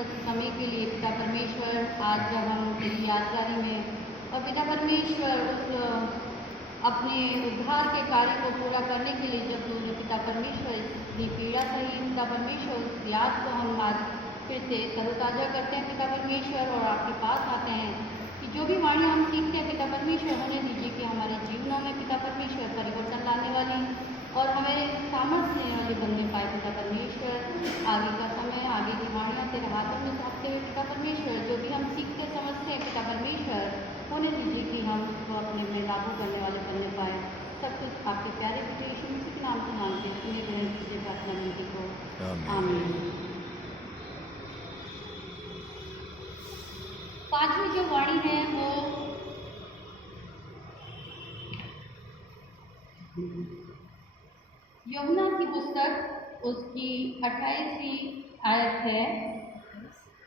थोड़ा सा समय के लिए पिता परमेश्वर आज जब हम इस यादगारी में और पिता परमेश्वर उस अपने उद्धार के कार्य को पूरा करने के लिए जब उन्होंने पिता परमेश्वर इसकी पीड़ा सही, पिता परमेश्वर उस याद को हम आज फिर से तरोताज़ा करते हैं पिता परमेश्वर, और आपके पास आते हैं कि जो भी वाणी हम सीखते हैं पिता परमेश्वर होने दीजिए कि हमारे जीवनों में पिता परमेश्वर परिवर्तन लाने वाली और हमें सामर्थ्य देने वाली बनने पाए पिता परमेश्वर। आगे का समय, आगे की वाणियाँ तेरे हाथों में सौंपते हुए पिता परमेश्वर, जो भी हम सीखते समझते हैं पिता परमेश्वर होने दीजिए कि हम उसको अपने में लागू करने वाले बनने पाए। सब कुछ आपके प्यारे पुत्र यीशु मसीह के नाम से मांगते हैं, उन्हें ग्रहण कीजिए प्रार्थना विनती को, आमीन। पांचवी जो वाणी है वो यूहन्ना की पुस्तक उसकी 28वीं आयत है।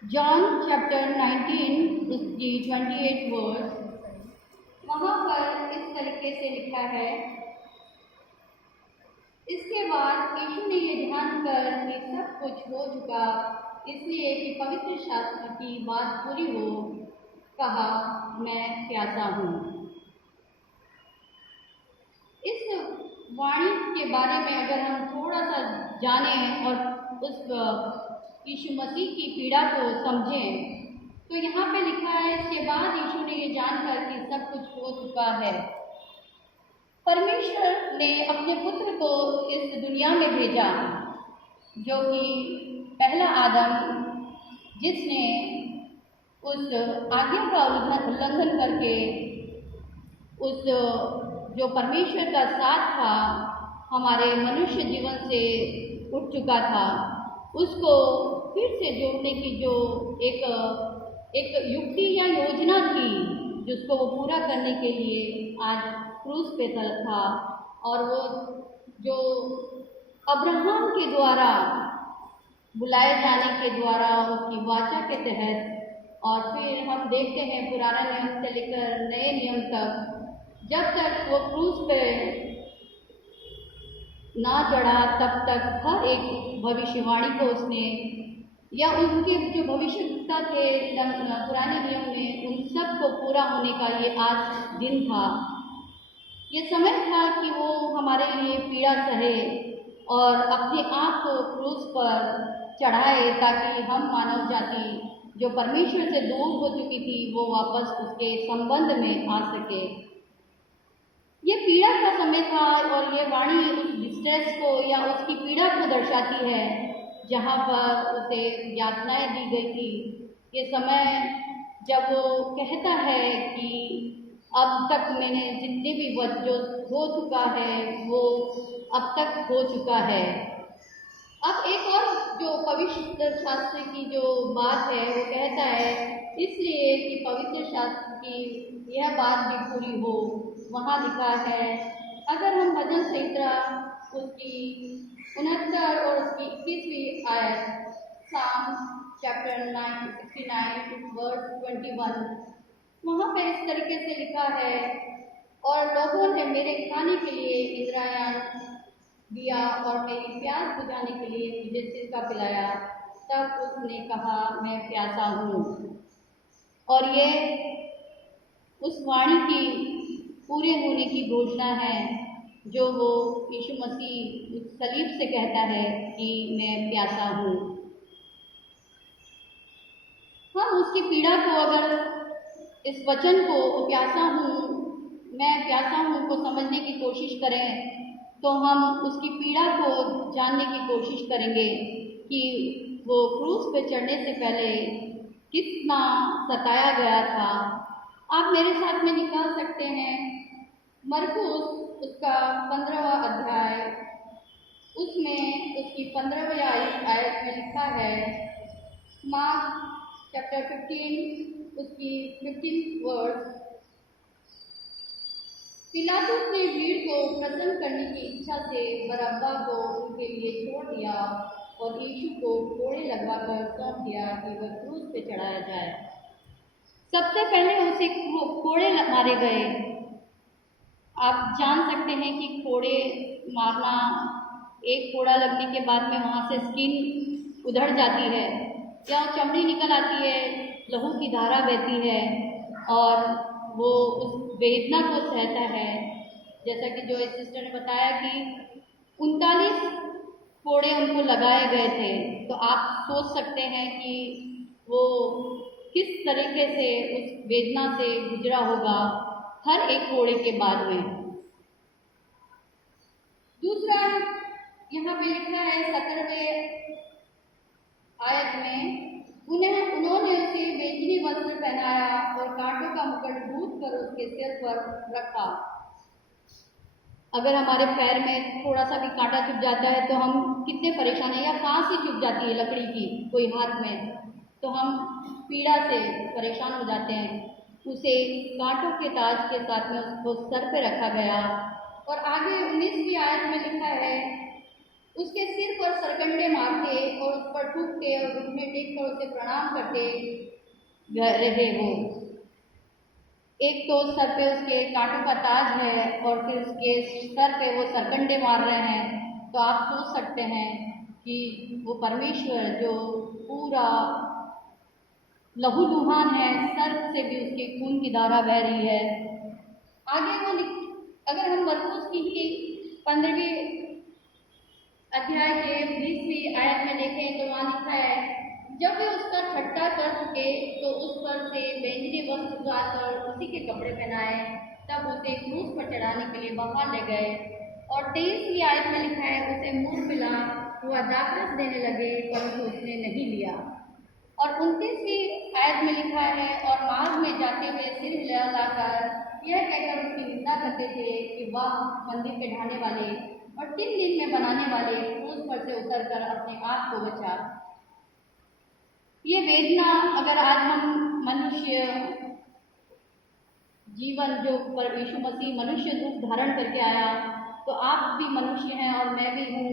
जॉन चैप्टर 19 उसकी 28 वर्स, वहाँ पर इस तरीके से लिखा है, इसके बाद यीशु ने ये ध्यान कर कि सब कुछ हो चुका, इसलिए कि पवित्र शास्त्र की बात पूरी हो, कहा मैं प्यासा हूँ। इस वाणी के बारे में अगर हम थोड़ा सा जानें और उस यीशु मसीह की पीड़ा को समझें तो यहाँ पे लिखा है, इसके बाद यीशु ने ये जानकर कि सब कुछ हो चुका है। परमेश्वर ने अपने पुत्र को इस दुनिया में भेजा, जो कि पहला आदम, जिसने उस आज्ञा का उल्लंघन करके उस जो परमेश्वर का साथ था हमारे मनुष्य जीवन से उठ चुका था, उसको फिर से जोड़ने की जो एक युक्ति या योजना थी जिसको वो पूरा करने के लिए आज क्रूस पे था, और वो जो अब्राहम के द्वारा बुलाए जाने के द्वारा उसकी वाचा के तहत, और फिर हम देखते हैं पुराना नियम से लेकर नए नियम तक, जब तक वो क्रूस पे ना चढ़ा तब तक हर एक भविष्यवाणी को उसने, या उनके जो भविष्यवक्ता थे पुराने नियम में, उन सब को पूरा होने का ये आज दिन था। ये समय था कि वो हमारे लिए पीड़ा सहे और अपने आप को क्रूस पर चढ़ाए, ताकि हम मानव जाति जो परमेश्वर से दूर हो चुकी थी वो वापस उसके संबंध में आ सके। ये पीड़ा का समय था और ये वाणी उस डिस्ट्रेस को या उसकी पीड़ा को दर्शाती है जहाँ पर उसे यातनाएं दी गई थी। ये समय जब वो कहता है कि अब तक मैंने जितने भी वक्त जो हो चुका है वो अब तक हो चुका है। अब एक और जो पवित्र शास्त्र की जो बात है वो कहता है, इसलिए कि पवित्र शास्त्र की यह बात भी पूरी हो। वहाँ लिखा है, अगर हम भजन संहिता उसकी 69 और उसकी 21वीं आयत, साम चैप्टर 69 वर्स 21, वहाँ पे इस तरीके से लिखा है, और लोगों ने मेरे खाने के लिए इंद्रायण दिया और मेरी प्यास बुझाने के लिए मुझे सिरका पिलाया, तब उसने कहा मैं प्यासा हूँ। और ये उस वाणी की पूरे होने की घोषणा है जो वो यीशु मसीह उस सलीब से कहता है कि मैं प्यासा हूँ। हम उसकी पीड़ा को, अगर इस वचन को प्यासा हूँ, मैं प्यासा हूँ को समझने की कोशिश करें तो हम उसकी पीड़ा को जानने की कोशिश करेंगे कि वो क्रूस पे चढ़ने से पहले कितना सताया गया था। आप मेरे साथ में निकाल सकते हैं मरकुस उसका 15वां अध्याय, उसमें उसकी 15वीं आयत में लिखा है, मार्क चैप्टर 15 उसकी 15 वर्स, पिलातुस ने भीड़ को प्रसन्न करने की इच्छा से बरअब्बा को उनके लिए छोड़ दिया और यीशु को कोड़े लगवाकर सौंप दिया कि वह क्रूस पे चढ़ाया जाए। सबसे पहले उसे कोड़े मारे गए। आप जान सकते हैं कि कोड़े मारना, एक कोड़ा लगने के बाद में वहाँ से स्किन उधड़ जाती है, या चमड़ी निकल आती है, लहू की धारा बहती है और वो उस वेदना को सहता है। जैसा कि जो इस सिस्टर ने बताया कि 39 कोड़े उनको लगाए गए थे, तो आप सोच सकते हैं कि वो किस तरीके से उस वेदना से गुजरा होगा हर एक कोड़े के बाद में। दूसरा यहाँ पे लिखा है 17वें आयत में, उन्होंने उसे बैंगनी वस्त्र पहनाया और कांटों का मुकुट गूंथ कर उसके सिर पर रखा। अगर हमारे पैर में थोड़ा सा भी कांटा चुभ जाता है तो हम कितने परेशान हैं, या फांसी चुभ जाती है लकड़ी की कोई हाथ में, तो हम पीड़ा से परेशान हो जाते हैं। उसे कांटों के ताज के साथ में उसको सर पे रखा गया। और आगे 19वीं आयत में लिखा है, उसके सिर पर सरकंडे मारते और उस पर थूकते और घुटने टेक कर उसे प्रणाम करते रहे। वो एक तो सर पे उसके कांटों का ताज है और फिर उसके सर पे वो सरकंडे मार रहे हैं, तो आप सोच सकते हैं कि वो परमेश्वर जो पूरा लहूलुहान है, सर से भी उसके खून की धारा बह रही है। आगे वो अगर हम मरकुस की 15वीं अध्याय के 20वीं आयत में देखें तो वहाँ लिखा है, जब वे उसका ठट्टा कर चुके तो उस पर से बैंगनी वस्त्र उतारकर उसी के कपड़े पहनाए, तब उसे क्रूस पर चढ़ाने के लिए बाहर ले गए। और 23वीं आयत में लिखा है, उसे मुंह मिला हुआ दाखरस देने लगे परंतु उसने नहीं लिया। और 29वीं आयत में लिखा है, और मार्ग में जाते हुए सिर हिलाकर यह कहकर उसकी निंदा करते थे कि वह मंदिर के ढाने वाले और 3 दिन में बनाने वाले क्रूस पर से उतरकर अपने आप को बचा। ये वेदना अगर आज हम मनुष्य जीवन जो पर यीशु मसीह मनुष्य रूप धारण करके आया, तो आप भी मनुष्य हैं और मैं भी हूँ,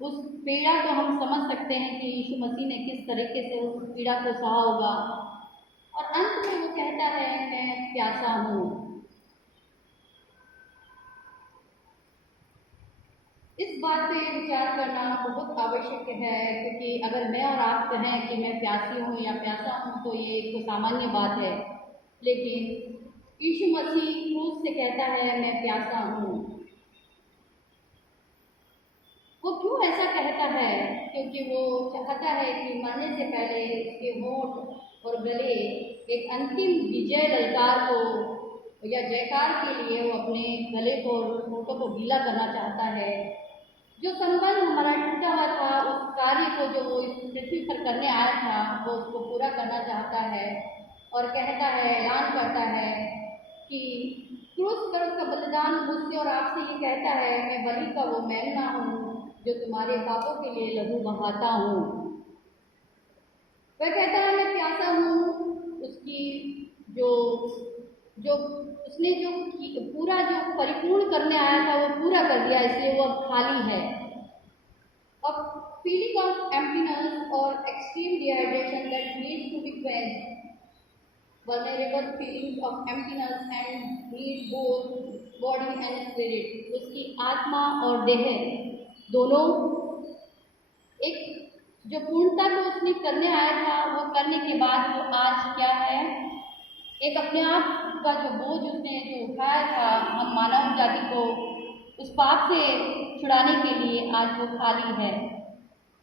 उस पीड़ा को हम समझ सकते हैं कि यीशु मसीह ने किस तरीके से उस पीड़ा को सहा होगा। और अंत में वो कहता है, मैं प्यासा हूँ। इस बात पे विचार करना बहुत आवश्यक है, क्योंकि अगर मैं और आप कहें कि मैं प्यासी हूँ या प्यासा हूँ तो ये एक तो सामान्य बात है, लेकिन यीशु मसीह क्रूस से कहता है मैं प्यासा हूँ। वो क्यों ऐसा कहता है? क्योंकि वो चाहता है कि मरने से पहले उसके होंठ और गले एक अंतिम विजय ललकार को या जयकार के लिए वो अपने गले को और होठों को गीला करना चाहता है। जो संबंध हमारा टूटा हुआ था, उस कार्य को जो वो इस पृथ्वी पर करने आया था, वो उसको पूरा करना चाहता है और कहता है, ऐलान करता है कि क्रूस पर उसका बलिदान मुझसे और आपसे ये कहता है, मैं बलि का वो मेमना हूँ जो तुम्हारे पापों के लिए लहू बहाता हूँ। वह कहता है मैं प्यासा हूँ। उसकी जो उसने जो पूरा जो परिपूर्ण करने आया था वो पूरा कर दिया, इसलिए वो अब खाली है। अब फीलिंग ऑफ एम्प्टीनेस और extreme dehydration that needs to be quenched, vulnerable feelings of emptiness and need both body and spirit, उसकी आत्मा और देह दोनों एक जो पूर्णता को उसने करने आया था वो करने के बाद वो आज क्या है, एक अपने आप का जो बोझ उसने जो उठाया था हम मानव जाति को उस पाप से छुड़ाने के लिए, आज वो खाली है।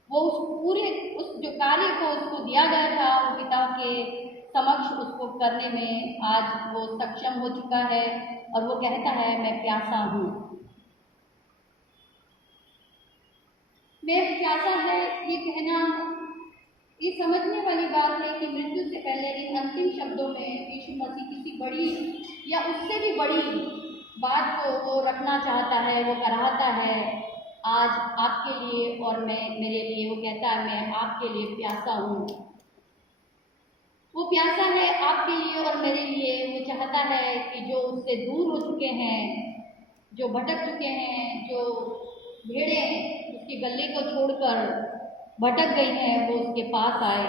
वो उस जो कार्य को उसको दिया गया था वो पिता के समक्ष उसको करने में आज वो सक्षम हो चुका है और वो कहता है मैं प्यासा हूँ। मैं प्यासा है ये कहना, ये समझने वाली बात है कि मृत्यु से पहले इन अंतिम शब्दों में यीशु मसीह किसी बड़ी या उससे भी बड़ी बात को वो रखना चाहता है, वो कराहता है आज आपके लिए और मैं मेरे लिए। वो कहता है मैं आपके लिए प्यासा हूँ। वो प्यासा है आपके लिए और मेरे लिए। वो चाहता है कि जो उससे दूर हो चुके हैं, जो भटक चुके हैं, जो भेड़ें उसके गले को छोड़कर भटक गई हैं, वो उसके पास आए।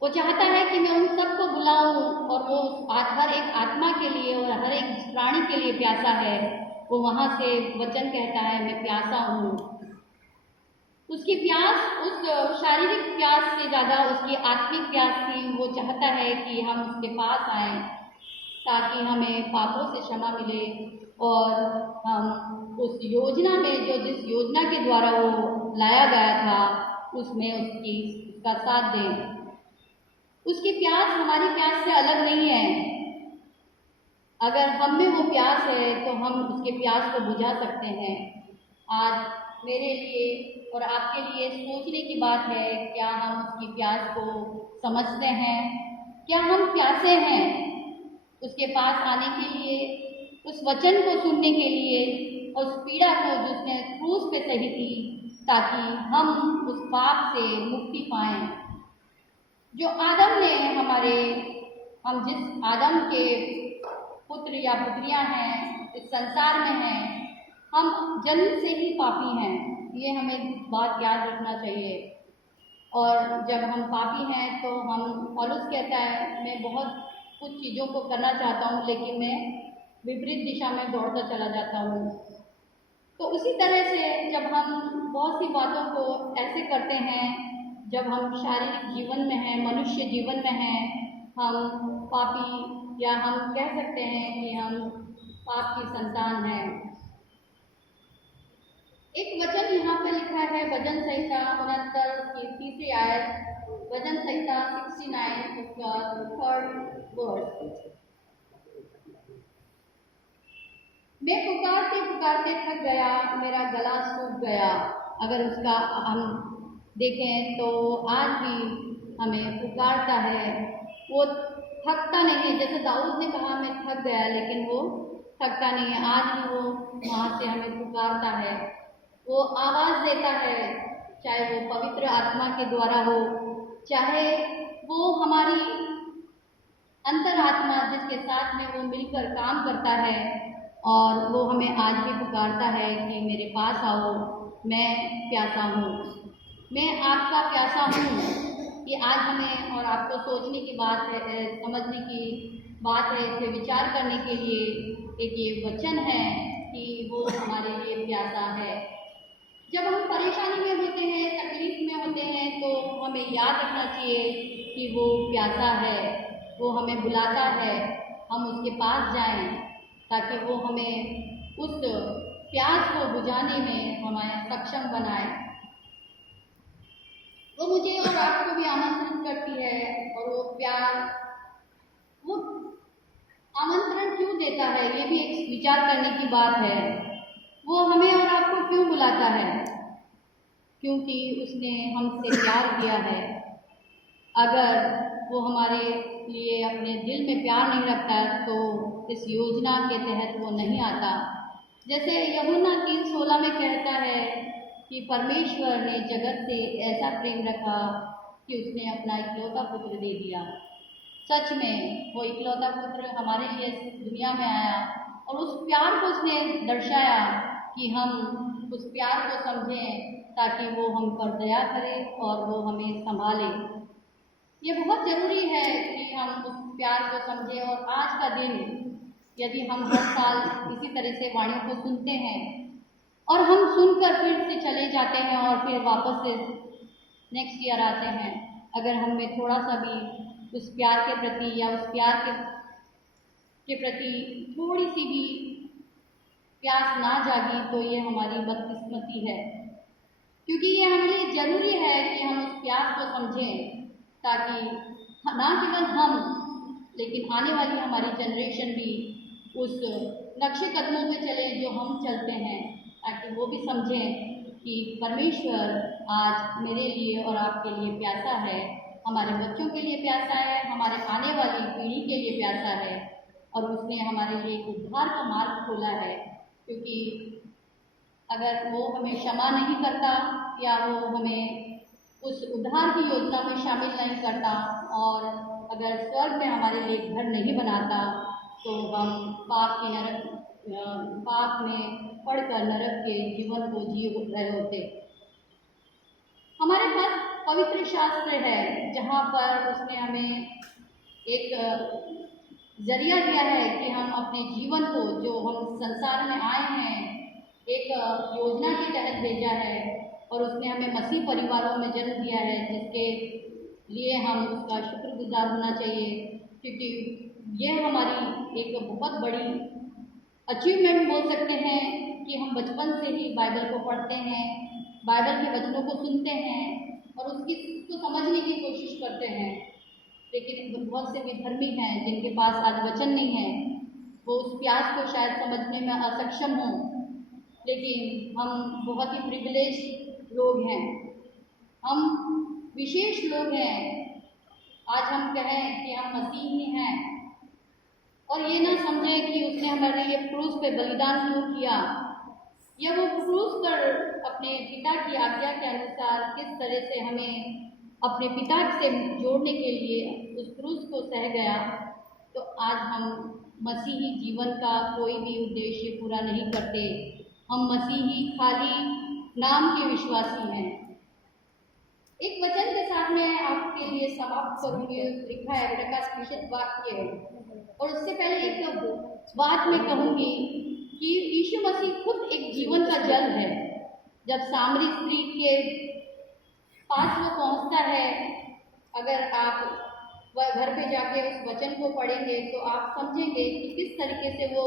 वो चाहता है कि मैं उन सबको बुलाऊं और वो हर एक आत्मा के लिए और हर एक प्राणी के लिए प्यासा है। वो वहाँ से वचन कहता है मैं प्यासा हूँ। उसकी प्यास उस शारीरिक प्यास से ज़्यादा उसकी आत्मिक प्यास थी। वो चाहता है कि हम उसके पास आएँ ताकि हमें पापों से क्षमा मिले और हम उस योजना में जिस योजना के द्वारा वो लाया गया था उसमें उसका साथ दें। उसकी प्यास हमारी प्यास से अलग नहीं है। अगर हम में वो प्यास है तो हम उसके प्यास को बुझा सकते हैं। आज मेरे लिए और आपके लिए सोचने की बात है, क्या हम उसकी प्यास को समझते हैं? क्या हम प्यासे हैं उसके पास आने के लिए, उस वचन को सुनने के लिए, और उस पीड़ा को जो उसने क्रूस पे सही थी, ताकि हम उस पाप से मुक्ति पाएं। जो आदम ने हम जिस आदम के पुत्र या पुत्रियां हैं इस संसार में हैं, हम जन्म से ही पापी हैं। ये हमें बात याद रखना चाहिए। और जब हम पापी हैं तो पौलुस कहता है, मैं बहुत कुछ चीज़ों को करना चाहता हूँ लेकिन मैं विपरीत दिशा में दौड़ता चला जाता हूँ। तो उसी तरह से जब हम बहुत सी बातों को ऐसे करते हैं, जब हम शारीरिक जीवन में हैं, मनुष्य जीवन में हैं, हम पापी, या हम कह सकते हैं कि हम पाप की संतान हैं। एक वचन यहाँ पे लिखा है भजन संहिता 69 की 3री आयत, भजन संहिता 69 उसका 3rd वर्स। मैं पुकारते पुकारते थक गया, मेरा गला सूख गया। अगर उसका हम देखें तो आज भी हमें पुकारता है, वो थकता नहीं है। जैसे दाऊद ने कहा मैं थक गया, लेकिन वो थकता नहीं है। आज भी वो वहाँ से हमें पुकारता है, वो आवाज़ देता है, चाहे वो पवित्र आत्मा के द्वारा हो, चाहे वो हमारी अंतरात्मा जिसके साथ में वो मिलकर काम करता है, और वो हमें आज भी पुकारता है कि मेरे पास आओ, मैं प्यासा हूँ, मैं आपका प्यासा हूँ। ये आज हमें और आपको सोचने की बात है, समझने की बात है, इस पर विचार करने के लिए एक ये वचन है कि वो हमारे लिए प्यासा है। जब हम परेशानी में होते हैं, तकलीफ में होते हैं, तो हमें याद रखना चाहिए कि वो प्यासा है, वो हमें बुलाता है, हम उसके पास जाएं ताकि वो हमें उस प्यास को बुझाने में हमें सक्षम बनाए। वो मुझे और आपको भी आमंत्रित करती है, और वो प्यार, वो आमंत्रण क्यों देता है, ये भी एक विचार करने की बात है। वो हमें और आपको क्यों बुलाता है? क्योंकि उसने हमसे प्यार किया है। अगर वो हमारे लिए अपने दिल में प्यार नहीं रखता तो इस योजना के तहत वो नहीं आता। जैसे यूहन्ना 3:16 में कहता है कि परमेश्वर ने जगत से ऐसा प्रेम रखा कि उसने अपना इकलौता पुत्र दे दिया। सच में वो इकलौता पुत्र हमारे लिए दुनिया में आया, और उस प्यार को उसने दर्शाया कि हम उस प्यार को समझें, ताकि वो हम पर दया करे और वो हमें संभाले। ये बहुत ज़रूरी है कि हम उस प्यार को समझें। और आज का दिन, यदि हम हर साल इसी तरह से वाणियों को सुनते हैं और हम सुनकर फिर से चले जाते हैं और फिर वापस से नेक्स्ट ईयर आते हैं, अगर हम में थोड़ा सा भी उस प्यार के प्रति या उस प्यार के प्रति थोड़ी सी भी प्यास ना जागी, तो ये हमारी बदकिस्मती है। क्योंकि ये हमारे लिए ज़रूरी है कि हम उस प्यास को समझें, ताकि ना केवल हम, लेकिन आने वाली हमारी जनरेशन भी उस नक्शे कदमों पे चले जो हम चलते हैं, ताकि वो भी समझें कि परमेश्वर आज मेरे लिए और आपके लिए प्यासा है, हमारे बच्चों के लिए प्यासा है, हमारे आने वाली पीढ़ी के लिए प्यासा है, और उसने हमारे लिए उद्धार का मार्ग खोला है। क्योंकि अगर वो हमें क्षमा नहीं करता या वो हमें उस उद्धार की योजना में शामिल नहीं करता, और अगर स्वर्ग में हमारे लिए घर नहीं बनाता, तो हम पाप में पड़कर नरक के जीवन को जी रहे होते। हमारे पास पवित्र शास्त्र है, जहाँ पर उसने हमें एक जरिया दिया है कि हम अपने जीवन को, जो हम संसार में आए हैं, एक योजना के तहत भेजा है, और उसने हमें मसीह परिवारों में जन्म दिया है, जिसके लिए हम उसका शुक्रगुजार होना चाहिए, क्योंकि ये हमारी एक बहुत बड़ी अचीवमेंट बोल सकते हैं कि हम बचपन से ही बाइबल को पढ़ते हैं, बाइबल के वचनों को सुनते हैं और उसको समझने की कोशिश करते हैं। लेकिन बहुत से विधर्मी हैं जिनके पास आज वचन नहीं है, वो उस प्यास को शायद समझने में असक्षम हों, लेकिन हम बहुत ही प्रिविलेज लोग हैं, हम विशेष लोग हैं। आज हम कहें कि हम मसीही हैं और ये ना समझें कि उसने हमारे लिए क्रूस पे बलिदान क्यों किया, या वो क्रूस पर अपने पिता की आज्ञा के अनुसार किस तरह से हमें अपने पिता से जोड़ने के लिए उस क्रूस को सह गया। तो आज हम मसीही जीवन का कोई भी उद्देश्य पूरा नहीं करते, हम मसीही खाली नाम के विश्वासी हैं। एक वचन के साथ मैं आपके लिए समाप्त करूँगी, लिखा है प्रकाशित वाक्य, और उससे पहले एक बात मैं कहूँगी कि यीशु मसीह खुद एक जीवन का जल है। जब सामरी स्त्री के पास वो पहुँचता है, अगर आप घर पे जाके उस वचन को पढ़ेंगे तो आप समझेंगे कि किस तरीके से वो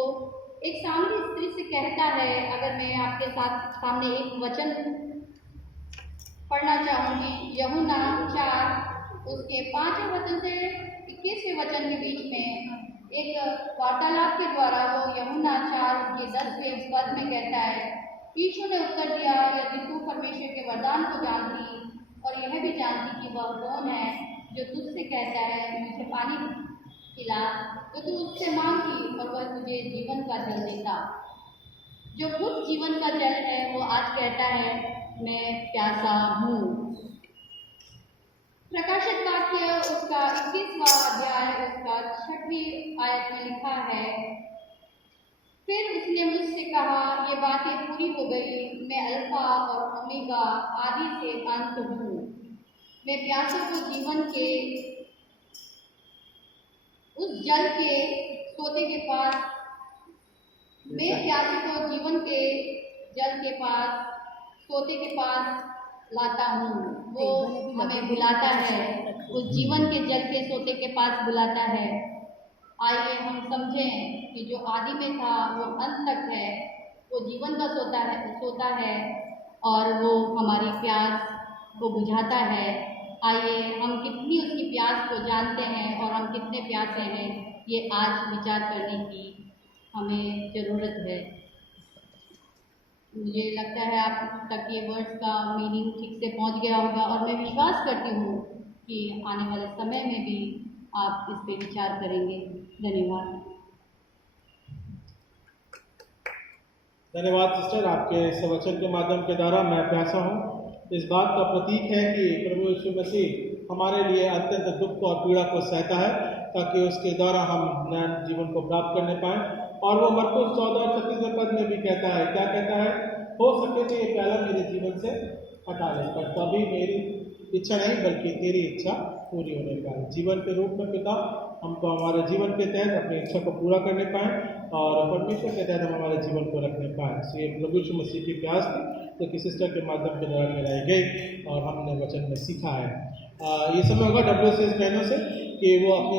एक सामरी स्त्री से कहता है। अगर मैं आपके सामने एक वचन पढ़ना चाहूँगी, यूहन्ना 4 उसके 5वें वचन से 21वें वचन के बीच में एक वार्तालाप के द्वारा वो यूहन्ना 4 उसके 10वें पद में कहता है, यीशु ने उत्तर दिया, यदि तू परमेश्वर के वरदान को जानती और यह भी जानती कि वह कौन है जो तुझसे कहता है मुझे पानी पिला, तो तू उससे मांगती और वह तुझे जीवन का जल देता। जो खुद जीवन का जल है वो आज कहता है मैं प्यासा हूँ। प्रकाशित वाक्य उसका 21वां अध्याय उसका 6वीं आयत में लिखा है, फिर उसने मुझसे कहा, ये बातें पूरी हो गई, मैं अल्फा और ओमेगा आदि से अंत हूँ। मैं प्यासों को जीवन के उस जल के सोते के पास, मैं प्यासों को जीवन के जल के पास सोते के पास लाता हूँ। वो हमें बुलाता है, उस जीवन के जल के सोते के पास बुलाता है। आइए हम समझें कि जो आदि में था वो अंत तक है, वो जीवन का सोता है और वो हमारी प्यास को बुझाता है। आइए हम कितनी उसकी प्यास को जानते हैं और हम कितने प्यासे हैं, ये आज विचार करने की हमें ज़रूरत है। मुझे लगता है आप तक ये वर्ड्स का मीनिंग ठीक से पहुंच गया होगा और मैं विश्वास करती हूँ कि आने वाले समय में भी आप इस पे विचार करेंगे। धन्यवाद। धन्यवाद सिस्टर, आपके इस वचन के माध्यम के द्वारा मैं प्यासा हूँ इस बात का प्रतीक है कि प्रभु यीशु मसीह हमारे लिए अत्यंत दुख और पीड़ा को सहता है ताकि उसके द्वारा हम नए जीवन को प्राप्त करने पाएं। और वो मरकुस 14:36 पद में भी कहता है, क्या कहता है, हो सके तो ये प्याला मेरे जीवन से हटा ले, पर तभी मेरी इच्छा नहीं बल्कि तेरी इच्छा पूरी होने पाए। जीवन के रूप में पिता हमको हमारे जीवन के तहत अपनी इच्छा को पूरा करने पाएँ और परमेश्वर के तहत हम हमारे जीवन को रखने पाएँ। तो ये प्रभु यीशु मसीह की प्यास थी जो कि सिस्टर के माध्यम के द्वारा कराई गई और हमने वचन में सीखा है। ये समय होगा WCS बहनों से कि वो अपने